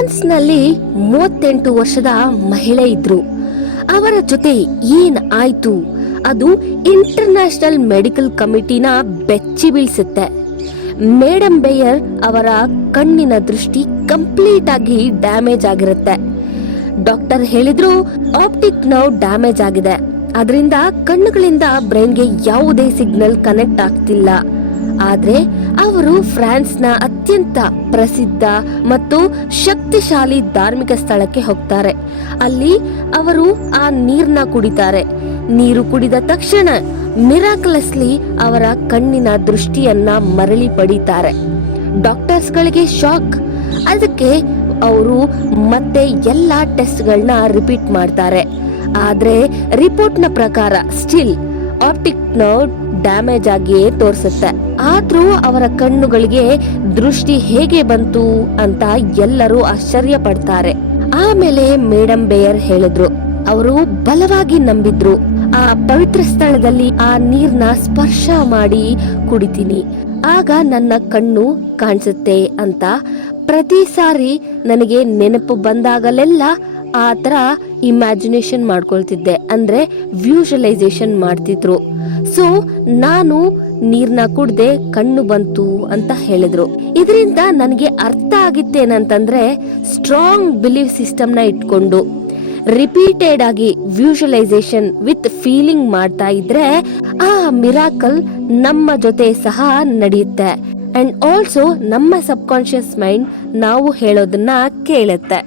ಫ್ರಾನ್ಸ್ನಲ್ಲಿ 38 ವರ್ಷದ ಮಹಿಳೆ ಇದ್ರು. ಅವರ ಜೊತೆ ಏನ್ ಆಯ್ತು ಅದು ಇಂಟರ್ನ್ಯಾಷನಲ್ ಮೆಡಿಕಲ್ ಕಮಿಟಿನ ಬೆಚ್ಚಿ ಬೀಳ್ಸುತ್ತೆ. ಮೇಡಮ್ ಬೇಯರ್ ಅವರ ಕಣ್ಣಿನ ದೃಷ್ಟಿ ಕಂಪ್ಲೀಟ್ ಆಗಿ ಡ್ಯಾಮೇಜ್ ಆಗಿರುತ್ತೆ. ಡಾಕ್ಟರ್ ಹೇಳಿದ್ರು ಆಪ್ಟಿಕ್ ನರ್ವ್ ಡ್ಯಾಮೇಜ್ ಆಗಿದೆ, ಅದರಿಂದ ಕಣ್ಣುಗಳಿಂದ ಬ್ರೈನ್ಗೆ ಯಾವುದೇ ಸಿಗ್ನಲ್ ಕನೆಕ್ಟ್ ಆಗ್ತಿಲ್ಲ. ಆದ್ರೆ ಅವರು ಫ್ರಾನ್ಸ್ನ ಅತ್ಯಂತ ಪ್ರಸಿದ್ಧ ಮತ್ತು ಶಕ್ತಿಶಾಲಿ ಧಾರ್ಮಿಕ ಸ್ಥಳಕ್ಕೆ ಹೋಗ್ತಾರೆ. ಅಲ್ಲಿ ಅವರು ಆ ನೀರ್ನ ಕುಡಿತಾರೆ. ನೀರು ಕುಡಿದ ತಕ್ಷಣ ಮಿರಾಕಲಸ್ಲಿ ಅವರ ಕಣ್ಣಿನ ದೃಷ್ಟಿಯನ್ನ ಮರಳಿ ಪಡೀತಾರೆ. ಡಾಕ್ಟರ್ಸ್ಗಳಿಗೆ ಶಾಕ್. ಅದಕ್ಕೆ ಅವರು ಮತ್ತೆ ಎಲ್ಲಾ ಟೆಸ್ಟ್ಗಳನ್ನ ರಿಪೀಟ್ ಮಾಡ್ತಾರೆ. ಆದ್ರೆ ರಿಪೋರ್ಟ್ನ ಪ್ರಕಾರ ಸ್ಟಿಲ್ ಆಪ್ಟಿಕ್ ನರ್ವ್ ಡ್ಯಾಮೇಜ್ ಆಗಿಯೇ ತೋರಿಸುತ್ತೆ. ಆದ್ರೂ ಅವರ ಕಣ್ಣುಗಳಿಗೆ ದೃಷ್ಟಿ ಹೇಗೆ ಬಂತು ಅಂತ ಎಲ್ಲರೂ ಆಶ್ಚರ್ಯ ಪಡ್ತಾರೆ. ಆಮೇಲೆ ಮೇಡಮ್ ಬೇಯರ್ ಹೇಳಿದ್ರು ಅವರು ಬಲವಾಗಿ ನಂಬಿದ್ರು, ಆ ಪವಿತ್ರ ಸ್ಥಳದಲ್ಲಿ ಆ ನೀರ್ನ ಸ್ಪರ್ಶ ಮಾಡಿ ಕುಡಿತೀನಿ, ಆಗ ನನ್ನ ಕಣ್ಣು ಕಾಣಿಸುತ್ತೆ ಅಂತ. ಪ್ರತಿ ಸಾರಿ ನನಗೆ ನೆನಪು ಬಂದಾಗಲೆಲ್ಲ ಆ ತರ ಇಮ್ಯಾಜಿನೇಷನ್ ಮಾಡ್ಕೊಳ್ತಿದ್ದೆ, ಅಂದ್ರೆ ವ್ಯೂಷಲೈಸೇಷನ್ ಮಾಡ್ತಿದ್ರು. ಸೊ ನಾನು ನೀರ್ನ ಕುಡ್ದೆ, ಕಣ್ಣು ಬಂತು ಅಂತ ಹೇಳಿದ್ರು. ಇದರಿಂದ ನನಗೆ ಅರ್ಥ ಆಗಿತ್ತೇನಂತಂದ್ರೆ ಸ್ಟ್ರಾಂಗ್ ಬಿಲೀಫ್ ಸಿಸ್ಟಮ್ ನ ಇಟ್ಕೊಂಡು ರಿಪೀಟೆಡ್ ಆಗಿ ವ್ಯೂಷಲೈಸೇಷನ್ ವಿತ್ ಫೀಲಿಂಗ್ ಮಾಡ್ತಾ ಇದ್ರೆ ಆ ಮಿರಾಕಲ್ ನಮ್ಮ ಜೊತೆ ಸಹ ನಡೆಯುತ್ತೆ. ಅಂಡ್ ಆಲ್ಸೋ ನಮ್ಮ ಸಬ್ ಕಾನ್ಶಿಯಸ್ ಮೈಂಡ್ ನಾವು ಹೇಳೋದನ್ನ ಕೇಳುತ್ತೆ.